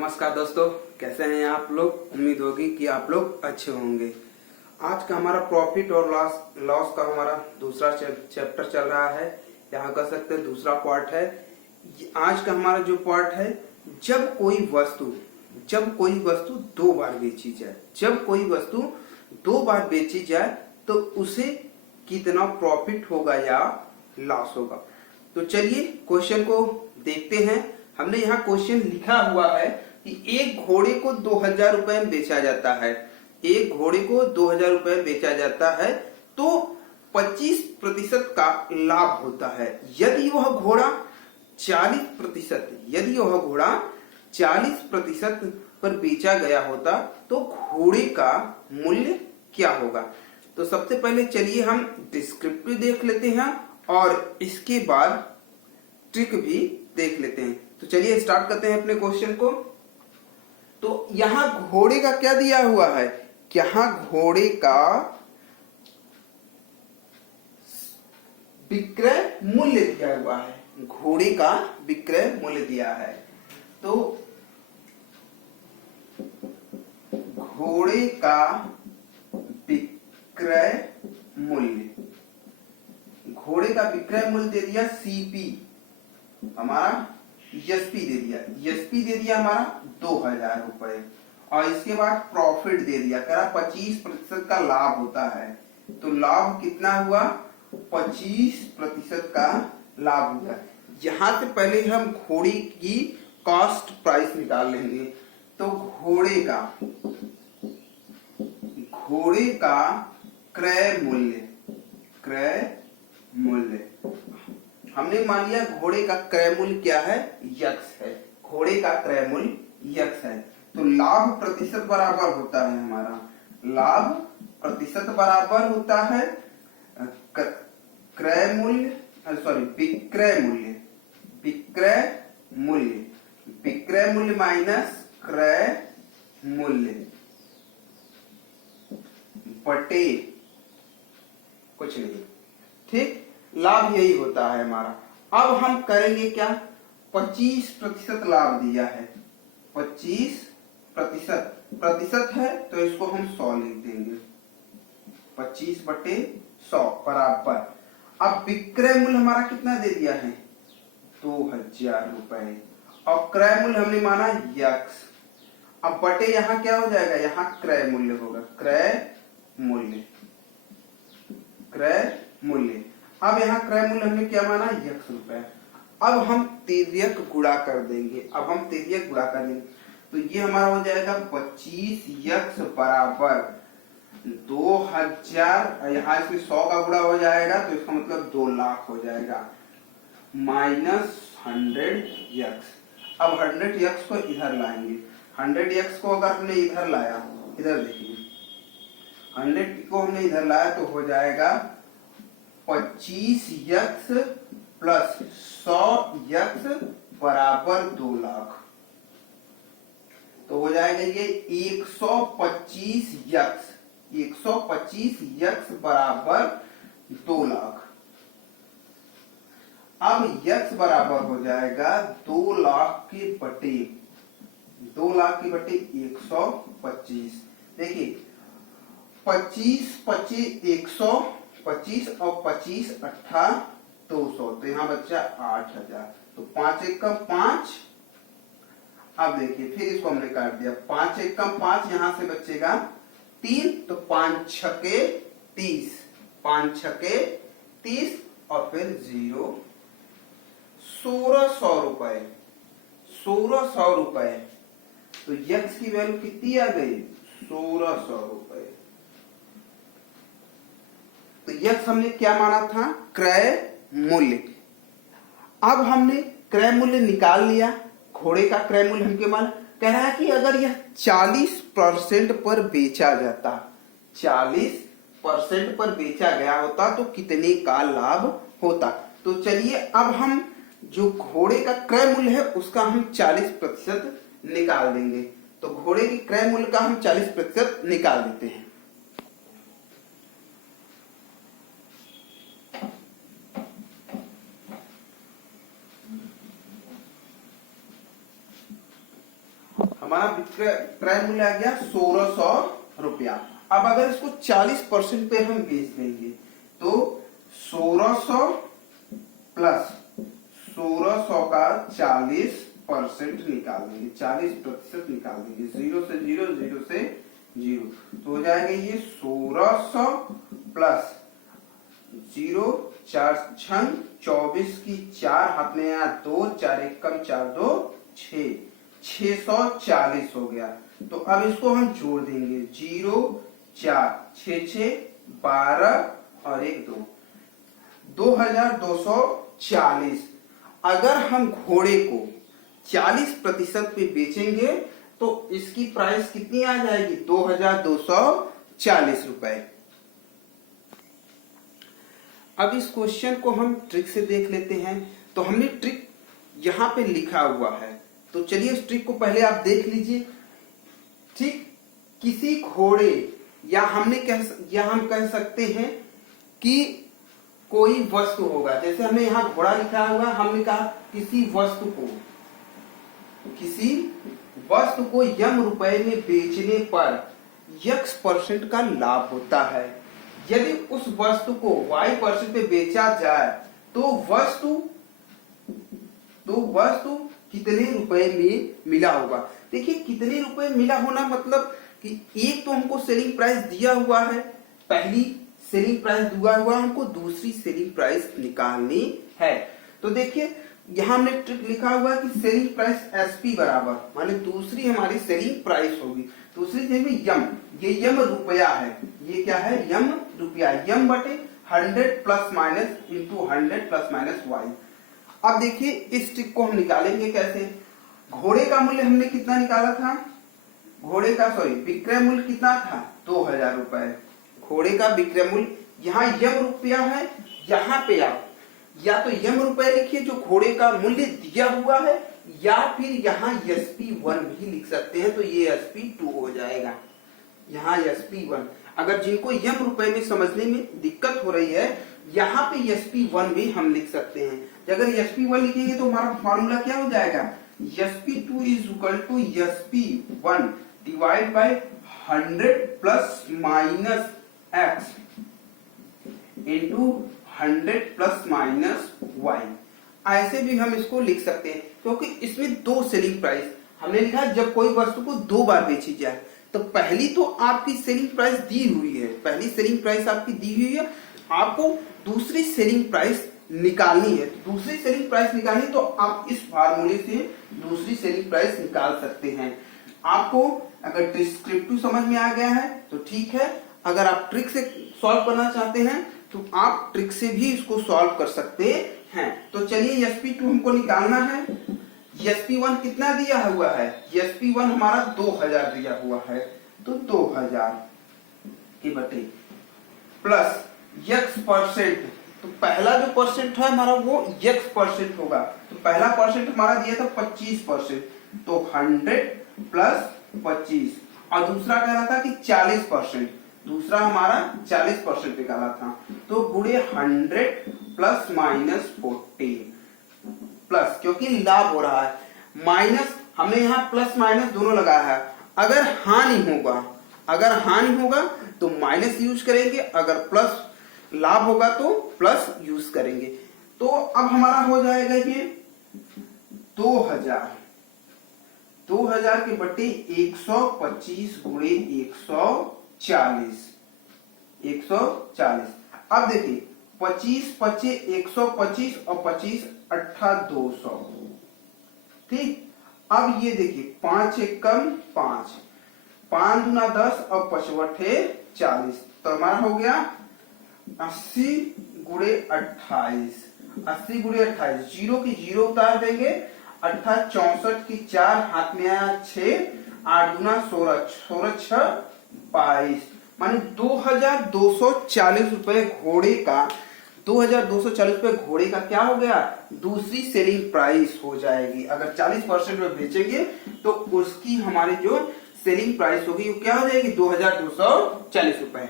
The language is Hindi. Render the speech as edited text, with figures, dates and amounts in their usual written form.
नमस्कार दोस्तों, कैसे हैं आप लोग। उम्मीद होगी कि आप लोग अच्छे होंगे। आज का हमारा प्रॉफिट और लॉस का हमारा दूसरा चैप्टर चल रहा है, यहाँ कह सकते हैं दूसरा पार्ट है। आज का हमारा जो पार्ट है, जब कोई वस्तु दो बार बेची जाए, जब कोई वस्तु दो बार बेची जाए तो उसे कितना प्रॉफिट होगा या लॉस होगा। तो चलिए क्वेश्चन को देखते हैं। हमने यहाँ क्वेश्चन लिखा हुआ है कि एक घोड़े को 2000 रुपए में बेचा जाता है। एक घोड़े को 2000 रुपए में बेचा जाता है तो 25% का लाभ होता है। यदि वह घोड़ा 40% पर बेचा गया होता तो घोड़े का मूल्य क्या होगा। तो सबसे पहले चलिए हम डिस्क्रिप्टिव देख लेते हैं और इसके बाद ट्रिक भी देख लेते हैं। तो चलिए स्टार्ट करते हैं अपने क्वेश्चन को। तो यहां घोड़े का क्या दिया हुआ है, यहां घोड़े का विक्रय मूल्य दिया हुआ है, घोड़े का विक्रय मूल्य दिया है। तो घोड़े का विक्रय मूल्य, घोड़े का विक्रय मूल्य दे दिया सीपी, हमारा एसपी दे दिया, एसपी दे दिया हमारा 2000 रुपए, और इसके बाद प्रॉफिट दे दिया, कह रहा 25% का लाभ होता है। तो लाभ कितना हुआ, 25% का लाभ हुआ। यहां से पहले हम घोड़े की कॉस्ट प्राइस निकाल लेंगे। तो घोड़े का क्रय मूल्य हमने मान लिया, घोड़े का क्रय मूल्य क्या है, यक्स है, घोड़े का क्रय मूल्य यक्स है। तो लाभ प्रतिशत बराबर होता है, हमारा लाभ प्रतिशत बराबर होता है क्रय मूल्य, सॉरी विक्रय मूल्य माइनस क्रय मूल्य बटे कुछ नहीं, ठीक। लाभ यही होता है हमारा। अब हम करेंगे क्या, 25% लाभ दिया है, 25% है तो इसको हम 100 लिख देंगे, 25/100 बराबर। अब विक्रय मूल्य हमारा कितना दे दिया है, 2000 रुपए, और क्रय मूल्य हमने माना यक्स। अब बटे यहाँ क्या हो जाएगा, यहाँ क्रय मूल्य होगा, क्रय मूल्य। अब यहाँ क्रय मूल्य हमने क्या माना, यक्स रुपए। अब हम तिर्यक गुणा कर देंगे, तो ये हमारा हो जाएगा 25 यक्स बराबर 2000, यहाँ इसमें 100 का गुणा हो जाएगा तो इसका मतलब 2 लाख हो जाएगा, माइनस 100 यक्स। अब 100 यक्स को इधर लाएंगे, 100 यक्स को अगर हमने इधर लाया, इधर देखिए 100 को हमने इधर लाया तो हो जाएगा 25 यक्स प्लस 100 यक्स बराबर 2 लाख। तो हो जाएगा ये 125 यक्स बराबर 2 लाख। अब यक्स बराबर हो जाएगा 2 लाख के बटे 125। देखिए 25 125 और 25 अट्ठा 200, तो यहाँ बच्चा 8000, तो 5 एकम 5। अब देखिए फिर इसको हमने काट दिया, 5 एकम 5, यहां से बचेगा 3, तो 5 छके 30, 5 छके 30 और फिर 0, 1600 रुपए। तो यक्स की वैल्यू कितनी आ गई, 1600 रुपए। तो यक्स हमने क्या माना था, क्रय मूल्य। अब हमने क्रय मूल्य निकाल लिया, घोड़े का क्रय मूल्य हमके मान, कह रहा है कि अगर यह 40% पर बेचा जाता, 40% पर बेचा गया होता तो कितने का लाभ होता। तो चलिए अब हम जो घोड़े का क्रय मूल्य है उसका हम 40% निकाल देंगे। तो घोड़े की क्रय मूल्य का हम 40% निकाल देते हैं। हमारा विक्रय मूल्य आ गया 1600 रुपया। अब अगर इसको 40% पे हम बेच देंगे तो 1600 प्लस 1600 का 40% निकाल देंगे, 40% निकाल देंगे, 0 से 0, 0 से 0, तो हो जाएगा ये 1600 प्लस 0, 4 छन 24 की 4 हाथ में आया 2, 4 1 कम 4 2 6, 640 हो गया। तो अब इसको हम जोड़ देंगे, 0 4 6 6 12 और 1 2, 2240। अगर हम घोड़े को 40% पे बेचेंगे तो इसकी प्राइस कितनी आ जाएगी, 2240 रुपए। अब इस क्वेश्चन को हम ट्रिक से देख लेते हैं। तो हमने ट्रिक यहां पे लिखा हुआ है, तो चलिए इस ट्रिक को पहले आप देख लीजिए। ठीक, किसी घोड़े या हम कह सकते हैं कि कोई वस्तु होगा, जैसे हमने यहां घोड़ा लिखा हुआ, हमने कहा किसी वस्तु को यम रुपए में बेचने पर x% का लाभ होता है। यदि उस वस्तु को y% पे बेचा जाए तो वस्तु कितने रुपए में मिला होगा। देखिए कितने रुपए मिला होना मतलब कि एक तो हमको सेलिंग प्राइस दिया हुआ है, पहली सेलिंग प्राइस दिया हुआ, हमको दूसरी सेलिंग प्राइस निकालनी है। तो देखिए यहां हमने ट्रिक लिखा हुआ है कि सेलिंग प्राइस एसपी बराबर, माने दूसरी हमारी सेलिंग प्राइस होगी, दूसरी सेलिंग यम, ये यम रुपया है, ये क्या है, यम रुपया, यम बटे 100 plus minus into 100 plus minus y. अब देखिए इस ट्रिक को हम निकालेंगे कैसे। घोड़े का मूल्य हमने कितना निकाला था, विक्रय मूल्य कितना था, 2000 रुपए। घोड़े का विक्रय मूल्य, यहाँ यम रुपया है, यहाँ पे आप या तो यम रुपए लिखिए जो घोड़े का मूल्य दिया हुआ है, या फिर यहाँ SP1 भी लिख सकते हैं, तो ये SP2 हो जाएगा, यहाँ SP1। अगर जिनको यम रुपए में समझने में दिक्कत हो रही है, यहाँ पे SP1 भी हम लिख सकते हैं। अगर SP1 लिखेंगे तो हमारा फॉर्मूला क्या हो जाएगा, SP2 is equal to SP1 divide by 100 plus minus x into 100 plus minus y. ऐसे भी हम इसको लिख सकते हैं, क्योंकि इसमें दो सेलिंग प्राइस हमने लिखा है। जब कोई वस्तु को दो बार बेची जाए तो पहली तो आपकी सेलिंग प्राइस दी हुई है, पहली सेलिंग प्राइस आपकी दी हुई है, आपको दूसरी सेलिंग प्राइस निकालनी है। दूसरी सेलिंग प्राइस निकालनी तो आप इस फार्मूले से दूसरी सेलिंग प्राइस निकाल सकते हैं। आपको अगर डिस्क्रिप्टिव समझ में आ गया है तो ठीक है, अगर आप ट्रिक से सॉल्व करना चाहते हैं तो आप ट्रिक से भी इसको सॉल्व कर सकते हैं। तो चलिए SP2 हमको निकालना है। SP1 कितना दिया हुआ है, SP1 हमारा 2000 दिया हुआ है, तो 2000 के बटे प्लस x%, तो पहला जो परसेंट है हमारा वो x% होगा। तो पहला परसेंट हमारा दिया था 25%, तो 100 प्लस 25, और दूसरा कह रहा था कि 40%, दूसरा हमारा 40% निकाला था, तो गुणे 100 प्लस माइनस 40 प्लस, क्योंकि लाभ हो रहा है, माइनस हमने यहाँ प्लस माइनस दोनों लगाया है। अगर हानि होगा तो माइनस यूज करेंगे, अगर प्लस लाभ होगा तो प्लस यूज करेंगे। तो अब हमारा हो जाएगा ये 2000 के बटे 125 गुणे 140। अब देखिए 25 पचे 125 और 25 अट्ठा 200। ठीक, अब ये देखिए 5 एक कम 5, 5 दूना 10 और 55 40, तो हमारा हो गया 80 गुणे 28। 80 गुणे 28, जीरो की जीरो उतार देंगे, 64 की 4 हाथ में आया 6, 8 दूना 16, 16 6 22, माने 2240 रुपए घोड़े का, 2240 रुपए घोड़े का क्या हो गया, दूसरी सेलिंग प्राइस हो जाएगी। अगर 40% में बेचेंगे तो उसकी हमारी जो सेलिंग प्राइस होगी वो क्या हो जाएगी, 2240 रुपए।